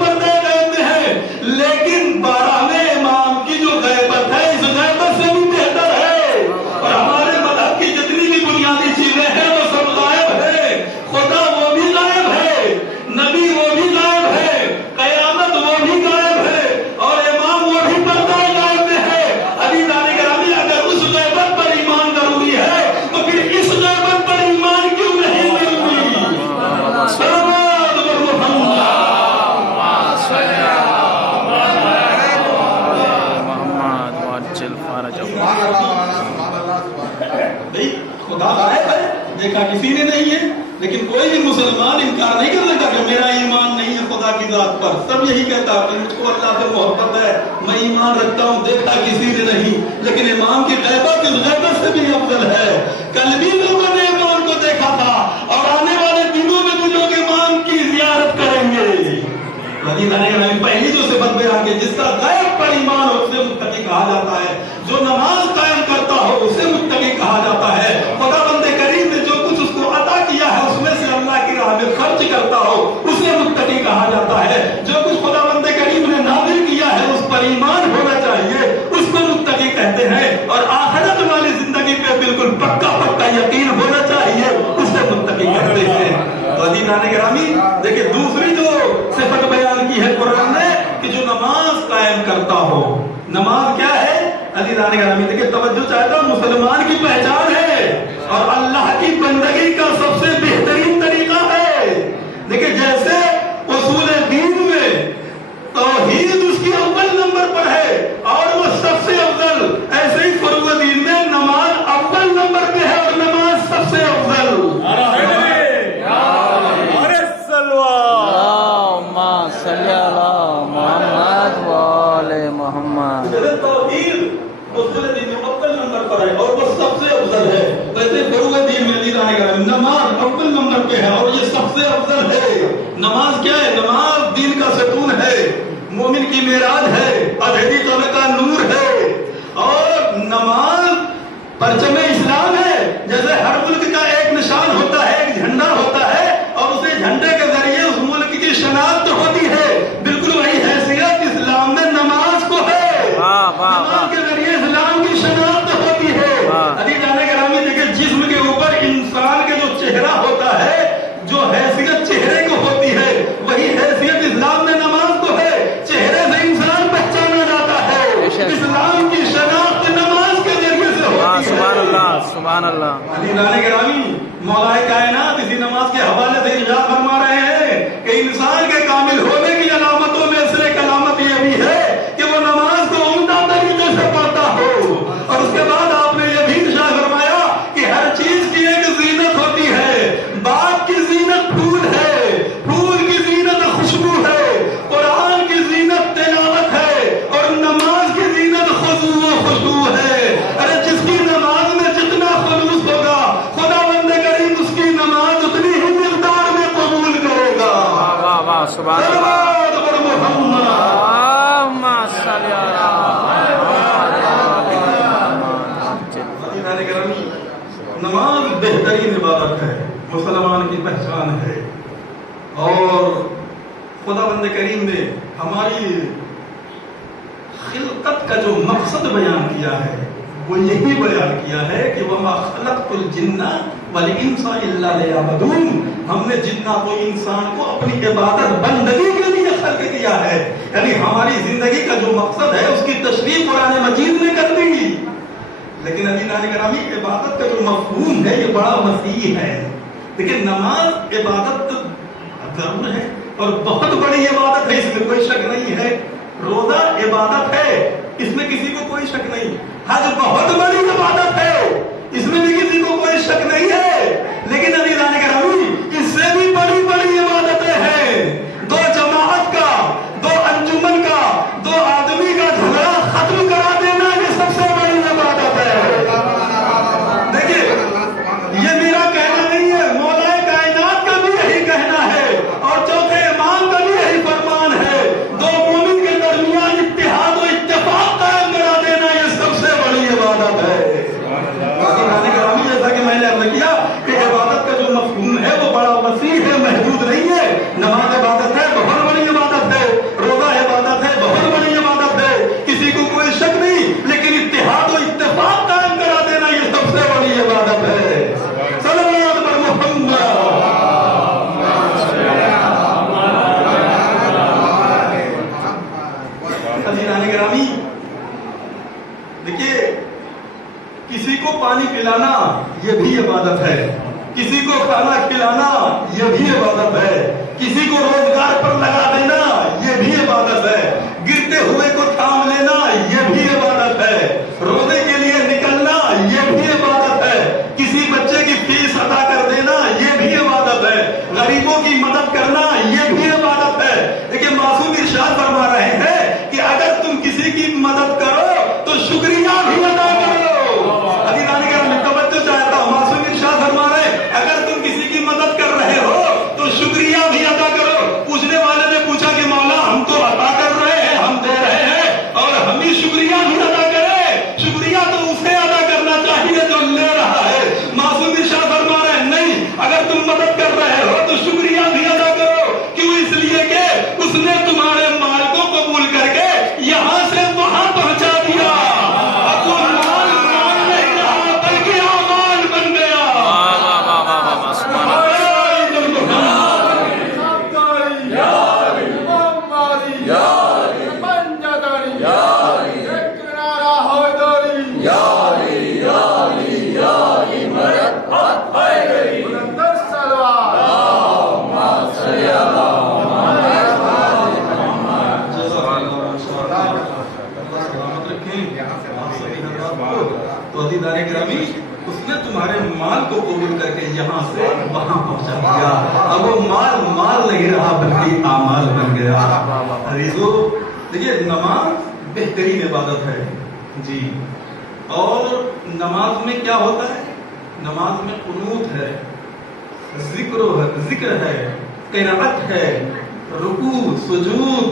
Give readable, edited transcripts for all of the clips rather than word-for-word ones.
पर्दे गैब में है, लेकिन 12वें इमाम की जो गैबत है इस गैबत से भी बेहतर है। और हमारे मज़हब की जितनी भी बुनियादी चीजें हैं वो सब गायब है। खुदा वो भी गायब है, नबी वो भी गायब है, कयामत वो भी गायब है, और इमाम वो भी पर्दा गायब में है। अभी नानी ग्रामी, अगर उस गैबत पर ईमान जरूरी है तो फिर इस गैबत पर ईमान क्यों नहीं जरूरी? खुदा गायब है, देखा किसी ने नहीं है, लेकिन कोई भी मुसलमान इनकार नहीं कर सकता कि मेरा ईमान नहीं है खुदा की जात पर। सब यही कहता है मुझको अल्लाह से मोहब्बत है, मैं ईमान रखता हूँ, देखा किसी ने नहीं, लेकिन इमाम की गैबत इस गैबत से भी अफजल है। कल भी लोगों ने इमाम को देखा था और आने वाले दिनों में भी लोग इमाम की जियारत करेंगे। पहली जो सिफत बयान की, जिसका गैब पर ईमान हो उसे मुत्तकी कहा जाता है, जो नमाज कायम करता हो उसे मुत्तकी कहा जाता है। खुदावंद करीम ने जो कुछ उसको अता किया है उसमें से अल्लाह की राह में खर्च करता हो उसे मुत्तकी कहा जाता है। जो कुछ खुदावंद करीम ने नाज़िल किया है उस पर ईमान होना चाहिए, उसको मुत्तकी कहते हैं। और आखिरत वाली जिंदगी पे बिल्कुल पक्का पक्का यकीन होना चाहिए, उसे मुत्तकी कहते हैं। तो अज़ीज़ान गिरामी, देखिए दूसरी जो सिफत बयान की है कुरान ने कि जो नमाज कायम करता हो। नमाज क्या है अज़ीज़ान गिरामी? देखिए तवज्जो चाहता हूं, मुसलमान की पहचान है और अल्लाह की बंदगी का सबसे बेहतरीन तरीका है। देखिए जैसे उसूल दीन में तौहीद उसकी अव्वल नंबर पर है और वो सबसे अव्वल, ऐसे ही फर्ज़ दीन में नमाज अव्वल नंबर पे है और नमाज सबसे अव्वल। और वो सबसे अफजल है। वैसे फर्ज़ दीन में नमाज अव्वल नंबर पे है और ये सबसे अफजल है। नमाज क्या है? नमाज दीन का सुकून है, मोमिन की मेराज है, अधेरी तौबे का नूर है, और नमाज परचम इस्लाम है। जैसे हर मुल्क का एक निशान होता है, एक झंडा होता है, और उसे झंडे के जरिए उस मुल्क की शनाख्त होती है, बिल्कुल वही हैसियत इस्लाम में नमाज को है। नमाज के जरिए इस्लाम की शनाख्त होती है। अज़ीज़ान गिरामी, देखिए जिस्म के ऊपर इंसान के जो चेहरा होता है, जो हैसियत चेहरे को होती है, वही हैसियत इस्लाम में नमाज को है। चेहरे से इंसान पहचाना जाता है, इस्लाम की शनाख्त नमाज के जरिए से होती है। सुभान अल्लाह, सुभान अल्लाह। अज़ीज़ान गिरामी, मौलाए कायनात इसी नमाज के हवाले से इरशाद फरमा रहे हैं कि इंसान के कामिल होने की अलामतों में से एक अलामत ये भी है कि वो नमाज को उम्दा तरीके से पढ़ता हो। और उसके बाद आपने ये भी इरशाद फरमाया कि हर चीज की एक जीनत होती है। बाग की जीनत फूल है, फूल की जीनत खुशबू है, कुरान की जीनत तिलावत है, और नमाज की जीनत खुशू खुशबू है। अरे जिसकी नमाज में जितना खुलूस होगा, खुदावंद करीम उसकी नमाज उतनी ही मिक़दार में कबूल करेगा। वाह वाह, सुभान अल्लाह। नमाज बेहतरीन इबादत है, मुसलमान की पहचान है, और खुदावंद करीम ने हमारी खिलकत का जो मकसद बयान किया है वो यही बयान किया है कि वमा खलक़तुल जिन्ना वल इंसा इल्ला लियअबुदून। हमने जिन्ना को इंसान को अपनी इबादत बंदगी के लिए खल्क किया है। यानी हमारी जिंदगी का जो मकसद है उसकी तशरीह कुरान मजीद ने कर दी। लेकिन अज़ीज़ान गिरामी, इबादत का जो मफ़हूम है ये बड़ा वसीह है। देखिए नमाज इबादत जरूर है और बहुत बड़ी इबादत है, इसमें कोई शक नहीं है। रोजा इबादत है, इसमें किसी को कोई शक नहीं। हज बहुत बड़ी इबादत है, इसमें भी किसी को कोई शक नहीं है। लेकिन अज़ीज़ान गिरामी, इससे भी बड़ी बड़ी इबादतें हैं। दो जमाअत का, दो अंजुमन का, दो आदमी का झगड़ा खत्म करा देना, ये सबसे बड़ी इबादत है। देखिए ये मेरा कहना नहीं है, मौलाए कायनात का भी यही कहना है और चौथे इमाम का भी यही फरमान है। दो मोमिन के दरमियान इत्तेहाद और इत्तेफाक कायम करा देना, ये सबसे बड़ी इबादत है। जैसा कि मैंने अर्ज़ किया कि इबादत का जो मफ़हूम है खिलाना ये भी इबादत है, किसी को खाना खिलाना ये भी इबादत है, किसी को रोजगार पर लगा देना ये भी इबादत है, गिरते हुए को थाम लेना ये भी इबादत है, रोने के लिए निकलना ये भी इबादत है, किसी बच्चे की फीस अदा कर देना ये भी इबादत है, गरीबों की मदद करना ये भी इबादत है। देखिए मासूम इरशाद फरमा रहे हैं कि अगर तुम किसी की मदद करो तो शुक्रिया भी अदा करो। अजीज़ान के मैं तवज्जो चाहता हूं, मासूम इरशाद फरमा रहे हैं अगर तुम किसी की मदद कर रहे हो तो शुक्रिया भी अदा करो। पूछने वाले ने पूछा कि मौला हम तो अदा कर रहे हैं, हम दे रहे हैं और हम ही शुक्रिया भी अदा करें। शुक्रिया तो उसे अदा करना चाहिए जो ले रहा है। मासूम इरशाद फरमा रहे हैं नहीं, अगर तुम मदद कर रहे हो तो शुक्रिया भी अदा करो। क्यों? इसलिए कि उसने तुम्हारे माल को कबूल करके यहां से वहां पहुंचा दिया। अब वो माल नहीं रहा बल्कि आमाल बन गया। तो अज़ीज़ान गिरामी उसने तुम्हारे माल को कबूल करके यहाँ से वहां पहुंचा दिया। अब वो माल नहीं रहा बल्कि आमाल बन गया। अजीजों देखिए नमाज बेहतरीन इबादत है जी। और नमाज में क्या होता है? नमाज में कुनूत है, जिक्र है, क़िराअत है, रुकू सुजूद,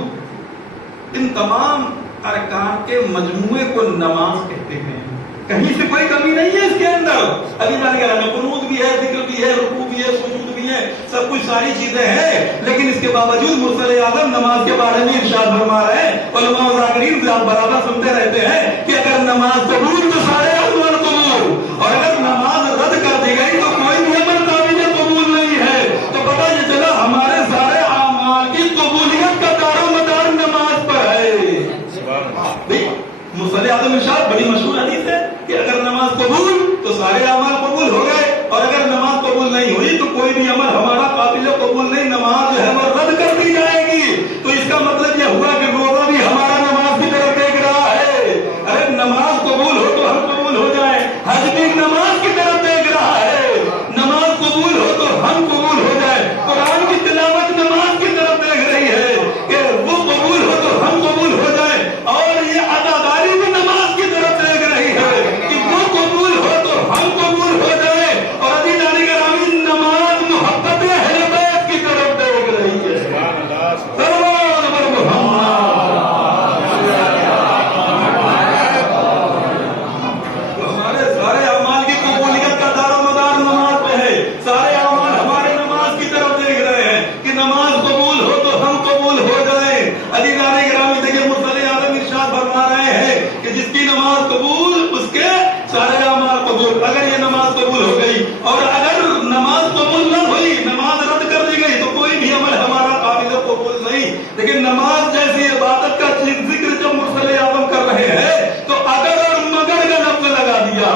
इन तमाम अरकान के मजमूए को नमाज कहते हैं। कहीं से कोई कमी नहीं है इसके अंदर। अभी में कुनूत भी है, जिक्र भी है, रुकू भी है, सुजूद भी है, सब कुछ सारी चीजें हैं। लेकिन इसके बावजूद मुर्सले आज़म नमाज के बारे में इरशाद फरमा रहे हैं। उलमा ज़ाकिरीन से आप बराबर सुनते रहते हैं कि अगर नमाज कबूल तो सारे अमल कबूल, और अगर नमाज रद्द कर दी गई तो कोई भी अमल काबिल कबूल नहीं है। तो पता ये चला हमारे सारे आमाल की कबूलियत का दारोमदार नमाज पर है। मुर्सले आज़म इरशाद बड़ी मशहूर हदीस है कि अगर नमाज कबूल तो सारे अमल कबूल हो गए, और अगर नमाज कबूल नहीं हुई तो कोई भी अमल हमारा काबिल कबूल नहीं, नमाज जो है वो रद्द कर दी जाएगी। तो इसका मतलब यह हुआ कि रोजा भी हमारा नमाज की तरफ देख रहा है। अरे नमाज कबूल हो तो हम कबूल हो जाए, हज भी नमाज की तरफ देख रहा है। नमाज कबूल हो तो हम कबूल हो जाए, कुरान की तिलावत नमाज की तरफ देख रही है कि वो कबूल हो तो हम कबूल हो जाए, और ये अदादारी भी नमाज की तरफ देख रही है कि वो कबूल हो तो हम कबूल हो जाए। और अज़ीज़ान गिरामी नमाज मोहब्बत अहले बैत की तरफ देख रही है। हमारे सारे अमाल की कबूलियत का दारोमदार नमाज पे है। सारे अमाल हमारे नमाज की तरफ देख रहे हैं कि नमाज कबूल हो तो हम कबूल हो जाए। अज़ीज़ान गिरामी देखिए मुर्सले आज़म इरशाद फरमा रहे हैं कि जिसकी नमाज कबूल उसके सारे अमाल कबूल। अगर ये नमाज कबूल हो गई और अगर नमाज कबूल न हुई, नमाज रद्द कर दी गई, तो कोई भी अमल हमारा काबिल कबूल नहीं। लेकिन नमाज जैसी इबादत का जिक्र जब मुर्सले आज़म कर रहे हैं तो अगर और मगर का लफ्ज़ लगा दिया।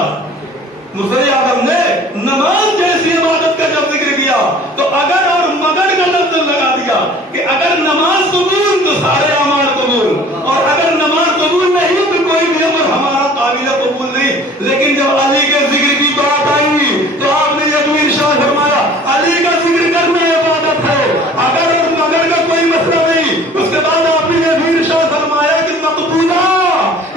मुर्सले आज़म ने नमाज जैसी इबादत का जब जिक्र किया तो अगर और मगर का लफ्ज़ लगा दिया कि अगर नमाज कबूल तो सारे अमाल कबूल, और अगर नमाज कबूल नहीं तो कोई भी अमल हमारा काबिल कबूल नहीं। लेकिन जब अली के जिक्र की बात आई तो आपने ये भी इरशाद फरमाया अली का जिक्र करना इबादत है, अगर और मगर का कोई मसला नहीं। उसके बाद आपने ये भी इरशाद फरमाया कि मकबूला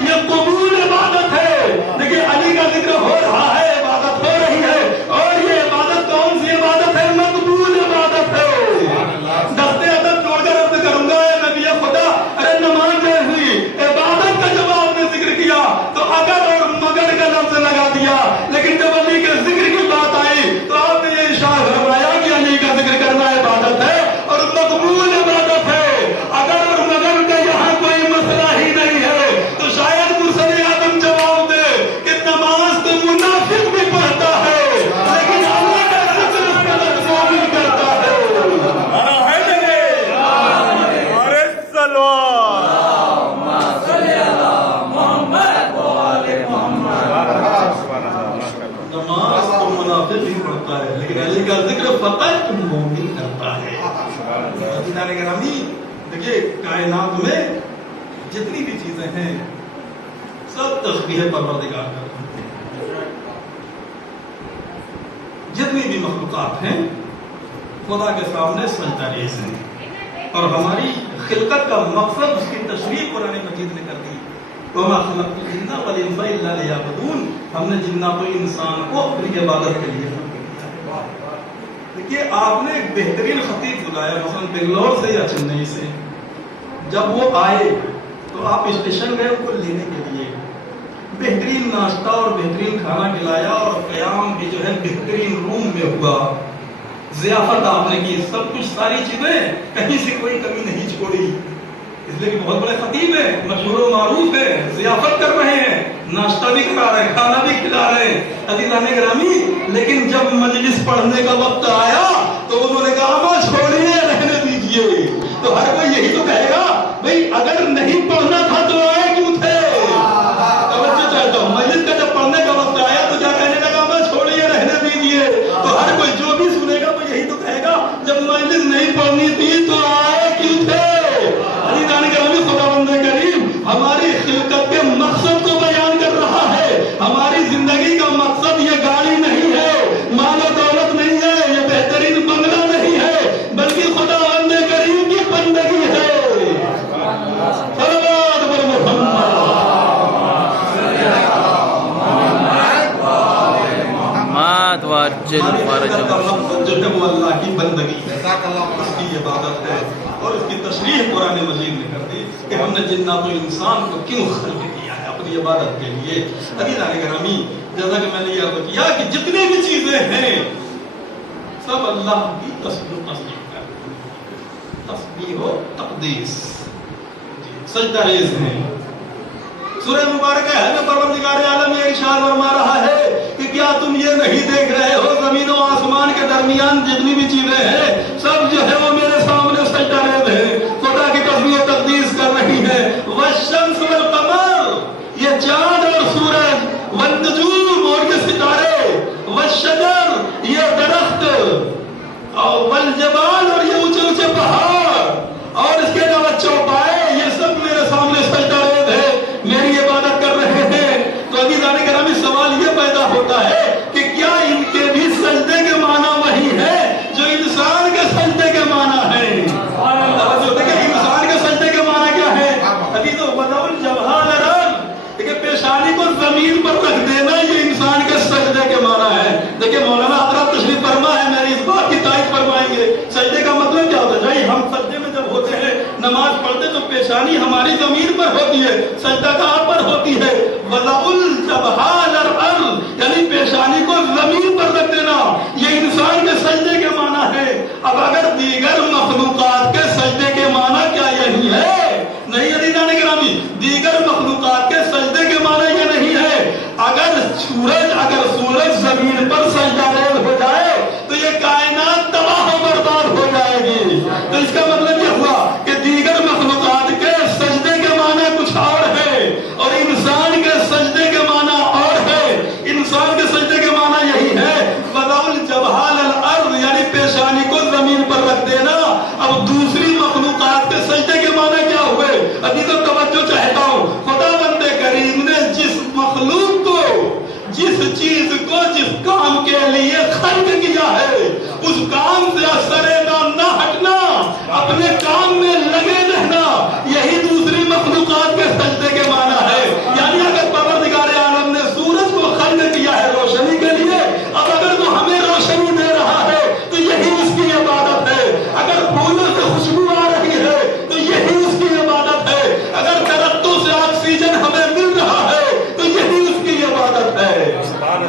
ये कबूल इबादत है। देखिए अली का जिक्र हो रहा है, इबादत हो रही है, और ये इबादत कौन सी इबादत है? मकबूल इबादत है। दस्ते अदब जोड़कर अर्ज करूंगा नबी खुदा, अरे नमाज जैसी इबादत का जब आपने जिक्र किया तो अगर और मगर का लफ्ज़ دیکھیے کائنات میں جتنی بھی چیزیں ہیں سب تسبیح پروردگار کا، جتنی بھی مخلوقات ہیں خدا کے سامنے سجدہ ریز ہیں، اور ہماری خلقت کا مقصد اس کی تشریح قرآن مجید نے کر دی، وَمَا خَلَقْتُ الْجِنَّ وَالْإِنسَ إِلَّا لِيَعْبُدُونَ، ہم نے جنات و انسان کو اپنی عبادت کے لیے خلق کیا ہے۔ دیکھیے آپ نے ایک بہترین خطیب بلایا مثلا بنگلور سے یا چنئی سے، جب وہ آئے تو آپ اسٹیشن گئے ان کو لینے کے لیے، بہترین ناشتہ اور بہترین کھانا کھلایا، اور قیام بھی جو ہے بہترین روم میں ہوا، ضیافت آپ نے کی، سب کچھ ساری چیزیں کہیں سے کوئی کمی نہیں چھوڑی، اس لیے کہ بہت بڑے خطیب ہیں، مشہور و معروف ہے، ضیافت کر رہے ہیں، ناشتہ بھی کرا رہے ہیں، کھانا بھی کھلا رہے ہیں عزیزان گرامی۔ لیکن جب مجلس پڑھنے کا وقت آیا تو انہوں نے کہا ماں چھوڑیے، رہنے دیجیے، تو ہر کوئی یہی تو کہے گا بھئی اگر نہیں پڑھنا تھا تو آئے کیوں تھے؟ توجہ چاہتا ہوں، مجلس کا جب پڑھنے کا وقت آیا تو کیا کہنے لگا ماں چھوڑیے، رہنے دیجیے، تو ہر کوئی جو بھی سنے گا وہ یہی تو کہے گا جب مجلس نہیں پڑھنی تھی تو آئے کیوں تھے؟ عزیزان گرامی، خداوند کریم ہماری خلقت کے مقصد کو بیان کر رہا ہے۔ ہماری زندگی کا مقصد یہ گاڑی نہیں ہے، مال و دولت نہیں ہے، یہ بہترین بنگلہ نہیں ہے، بلکہ خداوند کریم کی بندگی ہے۔ صلوات بر محمد، جو ہے وہ اللہ کی بندگی ہے، اس کی عبادت ہے، اور اس کی تشریح قرآن مجید نے کر دی کہ ہم نے جنات و انسان کو کیوں خلق کیا ہے، اپنی عبادت کے لیے۔ عزیزان گرامی، جیسا کہ میں نے یہ عرض کیا کہ جتنی بھی چیزیں ہیں سب اللہ کی تسبیح کرتی ہیں، تسبیح و تقدیس، سجدہ ریز ہیں۔ سورہ مبارکہ ہے میں پروردگار عالم یہ ارشاد فرما رہا ہے کہ کیا تم یہ نہیں دیکھ رہے ہو زمین و آسمان کے درمیان جتنی بھی چیزیں ہیں سب جو ہے وہ میرے سامنے سجدہ ریز ہیں، خدا کی تسبیح و تقدیس کر رہی ہے۔ والشمس والقمر، یہ چاند اور سورج، والنجوم اور یہ ستارے، والشجر یہ درخت، اور والجبال اور یہ اونچے اونچے پہاڑ، اور اس کے علاوہ چوپائے، یہ سب میرے سامنے سجدہ ریز ہے، میری عبادت کر رہے ہیں۔ تو عزیزان گرامی سوال یہ پیدا ہوتا ہے کہ کیا ان کے بھی سجدے کے معنی وہی ہے جو انسان کے سجدے کے معنی ہے؟ انسان کے سجدے کے معنی کیا ہے؟ ابھی تو وضع الجبہہ علی الارض، دیکھیں پیشانی کو زمین پر رکھ دینا، یہ انسان کے سجدے کے معنی ہے۔ دیکھیں مولانا حضرات تشریف فرما ہے، میری اس بات کی تائید فرمائیں گے سجدے کا مطلب کیا ہوتا ہے؟ بھائی ہم سجدے میں جب ہوتے ہیں نماز پڑھتے تو پیشانی ہماری زمین پر ہوتی ہے، سجدہ کہاں پر ہوتی ہے؟ وضع الجبہہ علی الارض، یعنی پیشانی کو زمین پر رکھ دینا، یہ انسان کے سجدے کے معنی ہے۔ اب اگر دیگر مخلوقات کے سجدے کے معنی کیا یہی ہے؟ نہیں عزیزان گرامی، دیگر مخلوقات کے سجدے کے معنی یہ نہیں ہے۔ اگر سورج زمین پر سجدہ ریز ہو جائے تو یہ کائنات تباہ و برباد ہو جائے گی۔ تو اس کا مطلب یہ ہوا کہ دیگر مخلوقات کے سجدے کے معنی کچھ اور ہے اور انسان کے سجدے کے معنی اور ہے۔ انسان کے سجدے کے معنی یہی ہے وضع الجبہہ علی الارض، یعنی پیشانی کو زمین پر رکھ دینا۔ اب دوسری مخلوقات کے سجدے کے معنی کیا ہوئے؟ ابھی تو توجہ چاہتا ہوں، خداوند کریم نے جس مخلوق کو، جس چیز کو جس کام کے لیے خلق کیا ہے اس کام سے سرے نہ ہٹنا، اپنے کام میں لگے رہنا، یہی دوسری مخلوقات کے سجدے کے معنی ہے۔ یعنی اگر پروردگار عالم نے سورج کو خلق کیا ہے روشنی کے لیے، اب اگر وہ ہمیں روشنی دے رہا ہے تو یہی اس کی عبادت ہے۔ اگر پھولوں سے خوشبو آ رہی ہے تو یہی اس کی عبادت ہے۔ اگر درختوں سے آکسیجن ہمیں مل رہا ہے تو یہی اس کی عبادت ہے۔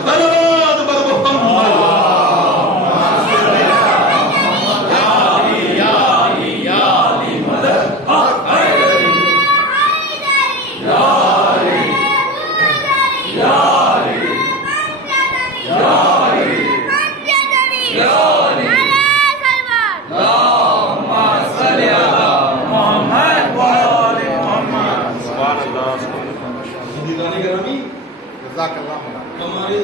صلوات بر محمد۔ ہماری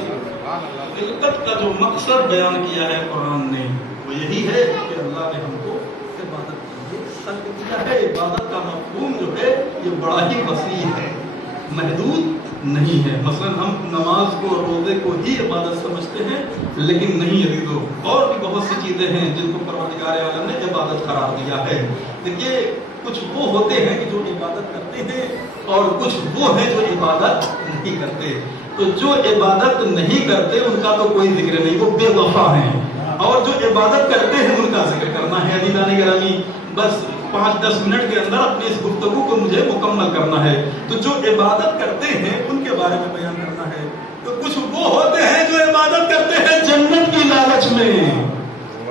خلقت کا جو مقصد بیان کیا ہے قرآن نے وہ یہی ہے کہ اللہ نے ہم کو عبادت کے لیے خلق کیا۔ क्या है, इबादत का मफ़हूम जो है ये बड़ा ही वसी है, महदूद नहीं है। मसलन हम नमाज को रोज़े को ही इबादत समझते हैं, लेकिन नहीं अजीजों, और भी बहुत सी चीज़ें हैं जिनको परवरदिगार आलम ने इबादत करार दिया है। देखिए कुछ वो होते हैं कि जो इबादत करते हैं और कुछ वो हैं जो इबादत नहीं करते। तो जो इबादत नहीं करते उनका तो कोई जिक्र नहीं, वो बेवफा हैं, और जो इबादत करते हैं उनका जिक्र करना है। अज़ीज़ान गिरामी, बस 5-10 मिनट के अंदर अपनी इस गुफ्तगू को मुझे मुकम्मल करना है। तो जो इबादत करते हैं उनके बारे में बयान करना है। तो कुछ वो होते हैं जो इबादत करते हैं जन्नत की लालच में।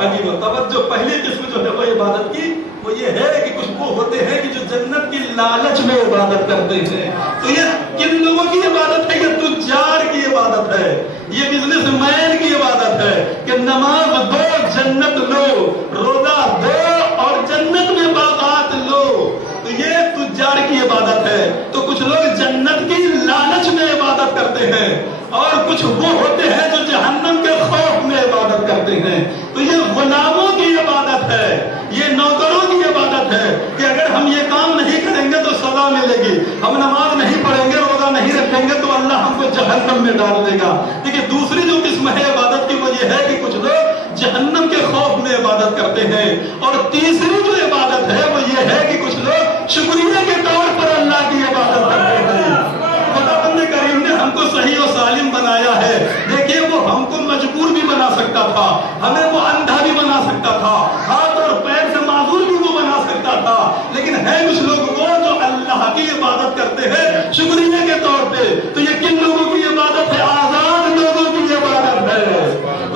अभी तवज्जो, पहली किस्म जो है वो इबादत की वो ये है कि कुछ वो होते हैं कि जो जन्नत की लालच में इबादत करते हैं। तो ये किन लोगों की इबादत है? ये तुज्जार की इबादत है, ये बिजनेसमैन की इबादत है कि नमाज दो जन्नत लो, रोजा दो और जन्नत में बागात लो। तो ये तुज्जार की इबादत है। तो कुछ लोग जन्नत की लालच में इबादत करते हैं, और कुछ वो होते हैं जो जहन्नम के खौफ में इबादत करते हैं। तो ये गुलामों की इबादत है, ये नौकरों की इबादत है कि अगर हम ये काम नहीं करेंगे तो सजा मिलेगी, हम नमाज नहीं पढ़ेंगे, रोजा नहीं रखेंगे तो अल्लाह हमको जहन्नम में डाल देगा। देखिए दूसरी जो किस्म है इबादत की वो ये है कि कुछ लोग जहन्नम के खौफ में इबादत करते हैं, और तीसरी जो इबादत है वो ये है कि कुछ लोग शुक्रिया के तौर पर अल्लाह की इबादत करते हैं। खुदावंद करीम ने हमको सही और सालिम बनाया है। देखिए वो हमको मजबूर भी बना सकता था, हमें वो अंधा भी बना सकता था, हाथ और पैर से माजूर भी वो बना सकता था, लेकिन है कुछ लोग वो जो अल्लाह की इबादत करते हैं शुक्रिया के तौर पे। तो ये किन लोगों की इबादत है? आजाद लोगों की इबादत है।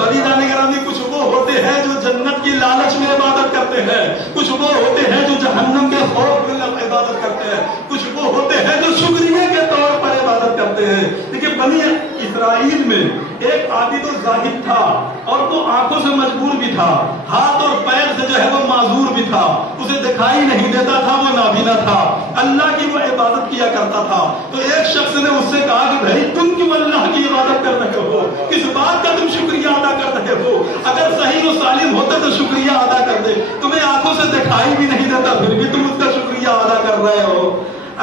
अज़ीज़ान गिरामी, कुछ वो होते हैं जो जन्नत की लालच में इबादत करते हैं, कुछ वो होते हैं जो जहन्नम के खौफ में इबादत करते हैं, कुछ वो होते हैं जो शुक्रिया के तौर पर इबादत करते हैं। देखिए बनी इस्राइल में एक आबिद और जाहिद था, और वो आंखों से मजबूर भी था, हाथ और पैर से जो है वो माजूर भी था, उसे दिखाई नहीं देता था, वो नाबीना था, अल्लाह की वो इबादत किया करता था। तो एक शख्स ने उससे कहा कि भाई तुम क्यों अल्लाह की इबादत कर रहे हो, किस बात का तुम शुक्रिया अदा कर रहे हो? अगर सही और सालिम होते तो शुक्रिया अदा कर दे, तुम्हें आंखों से दिखाई भी नहीं देता फिर भी तुम उसका शुक्रिया अदा कर रहे हो।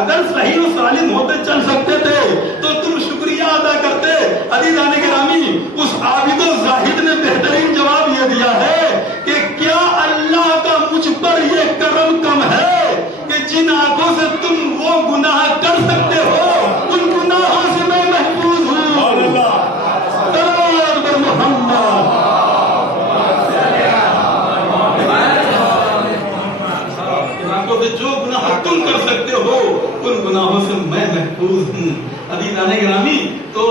अगर सही और सालिम होते, चल सकते थे तो तुम शुक्रिया अदा करते। अज़ीज़ान गिरामी, उस आबिद और जाहिद ने बेहतरीन जवाब ये दिया है कि क्या अल्लाह का मुझ पर ये करम कम है कि जिन आंखों से तुम वो गुनाह कर सकते हो उन गुनाहों से मैं महफूज हूँ। जो गुनाह तुम कर सकते हो उन गुनाहों से मैं महफूज हूँ। अज़ीज़ान गिरामी, तो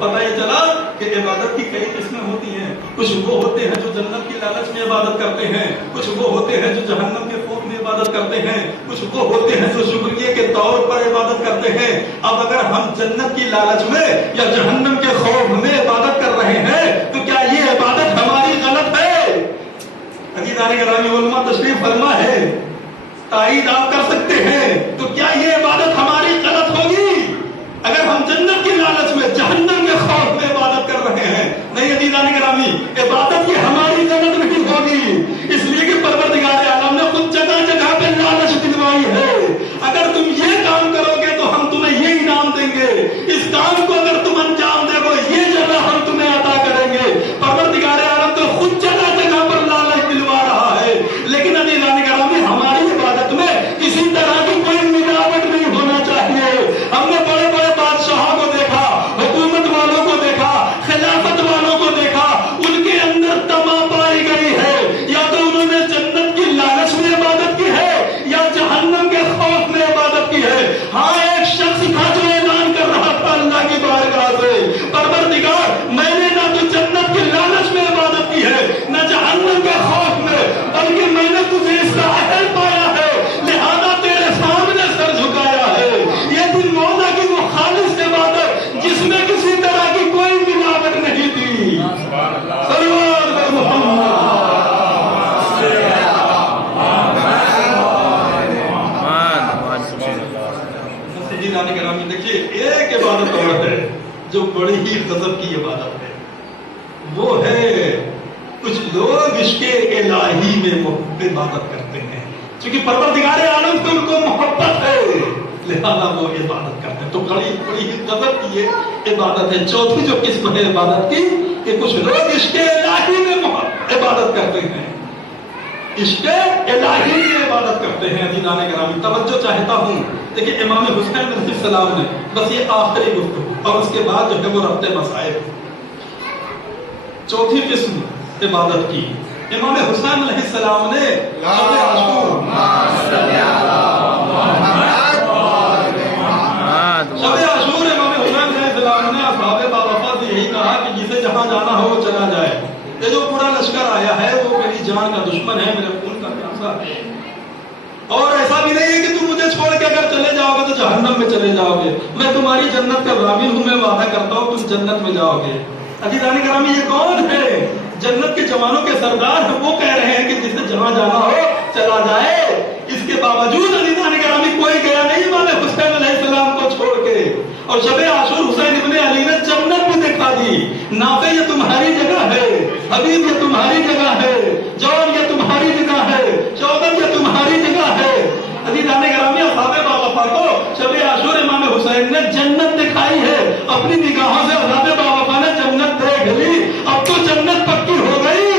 पता ये चला कि इबादत की कई किस्में होती हैं। कुछ वो होते हैं जो जन्नत की लालच में इबादत करते हैं, कुछ वो होते हैं जो जहन्नम के खौफ में इबादत करते हैं, कुछ वो होते हैं जो शुक्रिया के तौर पर इबादत करते हैं। अब अगर हम जन्नत की लालच में या जहन्नम के खौफ में इबादत कर रहे हैं तो क्या ये इबादत हमारी गलत है? अज़ीज़ान गिरामी, उलमा तशरीफ फरमा है, ताईद आप कर सकते हैं, तो क्या ये इबादत हमारी गलत होगी अगर हम जन्नत की लालच में जहन्नम के खौफ में इबादत कर रहे हैं? नहीं अज़ीज़ान गिरामी, इबादत ये हमारी गलत नहीं होगी, इसलिए कि परवरदिगार आलम ने खुद जगह जगह पे लालच दिलवाई है। अगर तुम ये काम करोगे तो हम तुम्हें ये इनाम देंगे, इस काम को अगर तुम अंजाम दोगे ये जगह हम तुम्हें अता करेंगे। परवरदिगार आलम तो खुद जगह जगह पर लालच दिलवा रहा है। लेकिन अज़ीज़ान गिरामी, हमारी इबादत में किसी तरह की कोई मिलावट नहीं होना चाहिए। हमने बड़े बड़े बादशाहों को देखा, हुकूमत वालों को देखा, खिलाफत वालों को देखा, उनके अंदर तमा पाई गई है। या तो उन्होंने जन्नत की लालच में इबादत की है या जहन्नम के खौफ में इबादत की है। हाँ, एक शख्स था जो ऐलान कर रहा था अल्लाह की बारगाह से, परवरदिगार मैंने ना तो जन्नत की लालच में इबादत की है ना जहन्नम के खौफ में, बल्कि मैंने तुझे इसका अहल पाया है, लिहाजा तेरे सामने सर झुकाया है। ये दिन मौला की वो खालिस इबादत जिसमें किसी तरह की कोई मिलावट नहीं थी। सल्लल्लाहु अलैहि मोहम्मद। देखिए एक इबादत और है जो बड़ी ही गजब की इबादत है, वो है कुछ लोग इश्क़े इलाही में इबादत करते हैं। क्योंकि परवरदिगार आलम से उनको मोहब्बत है, लिहाजा वो इबादत करते हैं। तो बड़ी ही गजब की ये इबादत है। चौथी जो किस्म है इबादत की, कि कुछ लोग इश्क़ इलाही में इबादत करते हैं, इश्क़ इलाही में इबादत करते हैं। अज़ीज़ान गिरामी, तवज्जो चाहता हूँ, देखिए इमाम हुसैन अलैहिस्सलाम ने बस ये आखिरी गुफ्तगू और उसके बाद जो है वो रब्ते मसाइब। चौथी किस्म इबादत की, इमाम हुसैन अलैहिस्सलाम ने शब आशूर इमाम हुसैन अलैहिस्सलाम ने असहाबे बावफा से यही कहा कि जिसे जहां जाना हो वो चला जाए। ये जो पूरा लश्कर आया है वो मेरी जान का दुश्मन है, मेरे खून का प्यासा है, और ऐसा भी नहीं है कि तुम मुझे छोड़ के अगर चले जाओगे तो जहन्नम में चले जाओगे। मैं तुम्हारी जन्नत का ज़ामिन हूँ, मैं वादा करता हूँ तुम जन्नत में जाओगे। अज़ीज़ान गिरामी, ये कौन है? जन्नत के जवानों के सरदार हैं। वो कह रहे हैं कि जिसे जहां जाना हो चला जाए। इसके बावजूद अज़ीज़ान गिरामी कोई गया नहीं इमाम हुसैन अलैहिस्सलाम को छोड़ के। और शब आशूर हुसैन इब्ने अली ने जन्नत भी दिखा दी। नाफे ये तुम्हारी जगह है, हबीब ये तुम्हारी जगह है, जवान ये तुम्हारी जगह है, चौदह ये तुम्हारी जगह है। अज़ीज़ान गिरामी, असहाबे बावफा को शब आशूर इमाम हुसैन ने जन्नत दिखाई है। अपनी निगाहों से असहाबे बावफा ने जन्नत देख ली। अब तो जन्नत पक्की हो गई।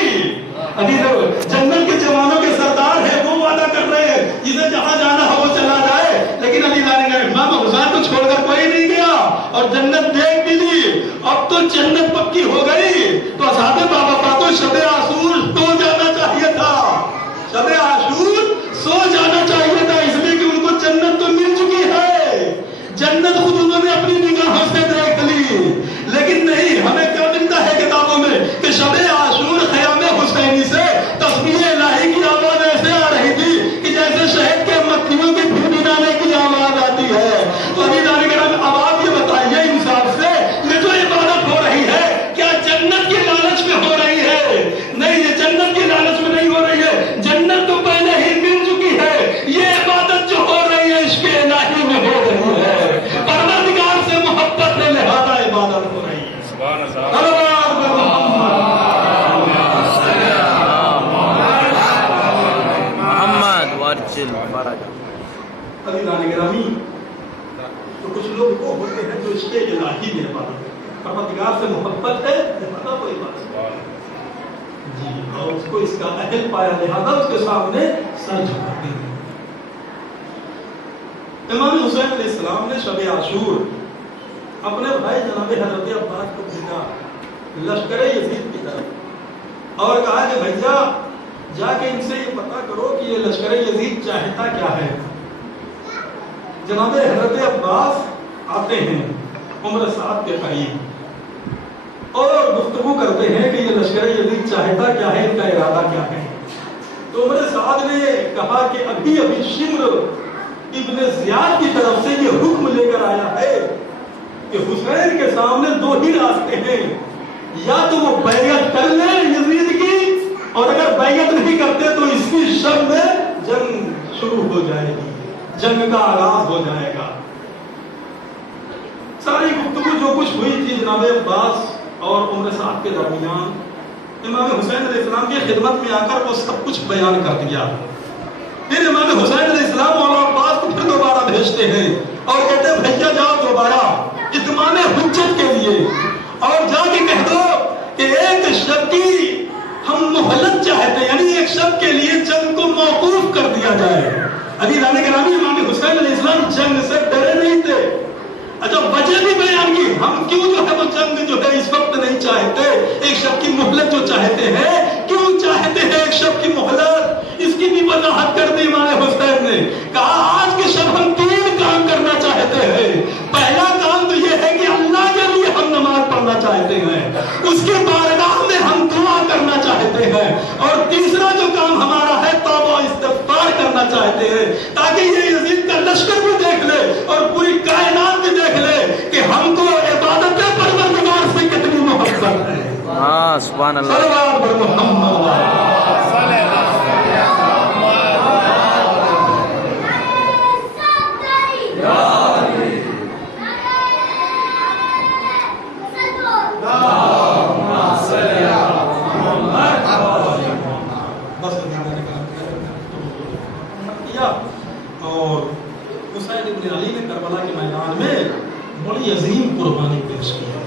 अज़ीज़ों, जन्नत के जवानों के सरदार है, वो वादा कर रहे हैं जिसे जहां जाना हो वो चला जाए। लेकिन अज़ीज़ान गिरामी, इमाम हुसैन को छोड़कर कोई नहीं गया और जन्नत देख भी ली। अब तो जन्नत पक्की हो गई। तो असहाबे बावफा को शब आशूर सो जाना चाहिए था, शब आशूर सो जाना चाहिए था, इसलिए कि उनको जन्नत तो मिल चुकी है। जन्नत खुद उन्होंने अपनी निगाहों से देख ली। लेकिन नहीं, हमें क्या मिलता है किताबों में कि शब आशूर ख़याम हुसैनी से तस्बीह इलाही की आवाज ऐसे आ रही थी कि जैसे शहद के मक्खियों की भिनभिनाने की आवाज आती है। तो अज़ीज़ान गिरामी, अब आप ये बताइए इंसाफ से, ये जो इबादत हो रही है क्या जन्नत के लालच में हो रही है? नहीं, ये जन्नत के लालच में नहीं हो रही है। जन्नत तो पहले ही मिल चुकी है। ये इबादत जो हो रही है इश्क़ इलाही में हो रही है, परवरदिगार से मोहब्बत में, लिहाजा इबादत हो रही है। अज़ीज़ान गिरामी, तो कुछ लोग वो होते हैं जो इश्क़ इलाही में इबादत है, परवरदिगार से मोहब्बत है, लिहाजा वो इबादत जी, और उसको इसका अहल पाया, लिहाजा उसके सामने सर झुकाते हैं। इमाम हुसैन अलैहिस्सलाम ने शब आशूर अपने भाई जनाब हज़रत अब्बास को भेजा लश्कर यजीद की तरफ और कहा कि भैया जाके इनसे ये पता करो कि ये लश्कर यजीद चाहता क्या है। जनाब हज़रत अब्बास आते हैं उम्र साद के करीब और गुफ्तगू करते हैं कि ये लश्कर यजीद चाहता क्या है, इनका इरादा क्या है। तो उम्र साद ने कहा कि अभी अभी शिम्र इब्ने ज़ियाद की तरफ से ये हुक्म लेकर आया है कि हुसैन के सामने दो ही रास्ते हैं, या तो वो बैयत कर ले यजीद की, और अगर बैयत नहीं करते तो इसी शब में जंग शुरू हो जाएगी, जंग का आगाज हो जाएगा। सारी गुफ्तगू जो कुछ हुई थी जनाब अब्बास और उम्र साद के दरमियान, इमाम हुसैन अलैहिस्सलाम की खिदमत में आकर वो सब कुछ बयान कर दिया। फिर इमाम हुसैन अलैहिस्सलाम मौला अब्बास को फिर दोबारा भेजते हैं और कहते हैं भैया जाओ दोबारा इत्माम हुज्जत के लिए और जाके कह दो कि एक शब की हम मोहलत चाहते हैं, यानी एक शब के लिए जंग को मौकूफ कर दिया जाए। अज़ीज़ान गिरामी, इमाम हुसैन अलैहिस्सलाम जंग से डरे नहीं थे। अच्छा, वजह भी बयान की, हम क्यों जो है वो जंग जो है इस वक्त नहीं चाहते, एक शब की मोहलत जो चाहते हैं, क्यों चाहते हैं एक शब की मोहलत, इसकी भी वजाहत कर दी इमाम हुसैन ने। कहा आज के शब हम 3 काम करना चाहते हैं। पहला काम तो यह है कि अल्लाह के लिए हम नमाज पढ़ना चाहते हैं, उसके बारगाह में हम दुआ करना चाहते हैं, और तीसरा जो काम हमारा है तौबा इस्तिग़फ़ार करना चाहते हैं, ताकि ये यजीद का लश्कर भी देख ले और पूरी कायनात भी देख ले कि हमको इबादत परवरदिगार से कितनी मोहब्बत है। हाँ, सुभान अल्लाह। और हुसैन इब्न अली ने करबला के मैदान में बड़ी अजीम कुर्बानी पेश की है।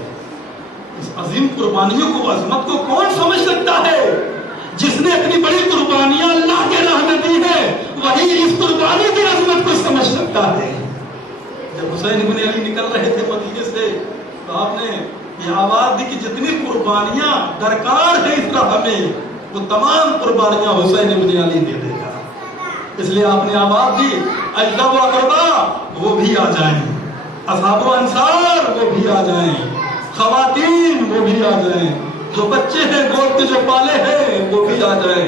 इस अजीम कुर्बानियों को, अजमत को कौन समझ सकता है? जिसने अपनी बड़ी कुर्बानियां अल्लाह के राह में दी है, वही इस कुर्बानी की अजमत को समझ सकता है। जब हुसैन इब्न अली निकल रहे थे मदीने से, तो आपने ये आवाज दी कि जितनी कुर्बानियां दरकार है इस राह में, वो तमाम कुर्बानियां हुसैन इब्न अली दे देगा। इसलिए आपने आवाज दी, अजदा व अकरबा वो भी आ जाएं, असहाब व अंसार वो भी आ जाएं, खवातीन वो भी आ जाएं, जो बच्चे हैं गोद के जो पाले हैं वो भी आ जाएं,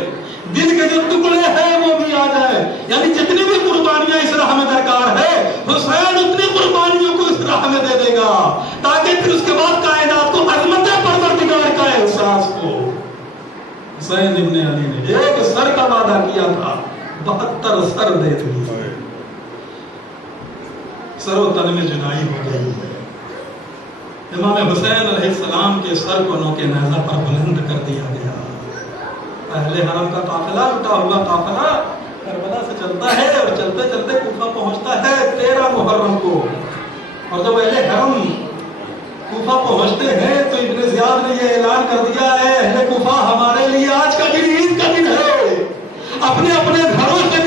दिल के जो टुकड़े हैं वो भी आ जाएं। यानी जितनी भी कुर्बानियां इस राह में दरकार है, हुसैन उतनी कुर्बानियों को इस राह में दे देगा, ताकि फिर उसके बाद कायनात को अजमत परवरदिगार का एहसास हो। हुसैन इब्न अली ने एक सर का वादा किया था, 72 सर दे दिए। सरो तन में जुदाई हो गई है। इमाम हुसैन अलैहिस्सलाम के सर को नौके नेज़ा पर बुलंद कर दिया गया। पहले हरम का काफिला, लुटा हुआ काफिला करबला से चलता है और चलते चलते कूफा पहुंचता है 13 मुहर्रम को। और जब अहले हरम कूफा पहुंचते हैं तो इब्न ज़ियाद ने यह ऐलान कर दिया है, अहले कूफा हमारे लिए आज का दिन ईद का दिन है। अपने अपने घरों से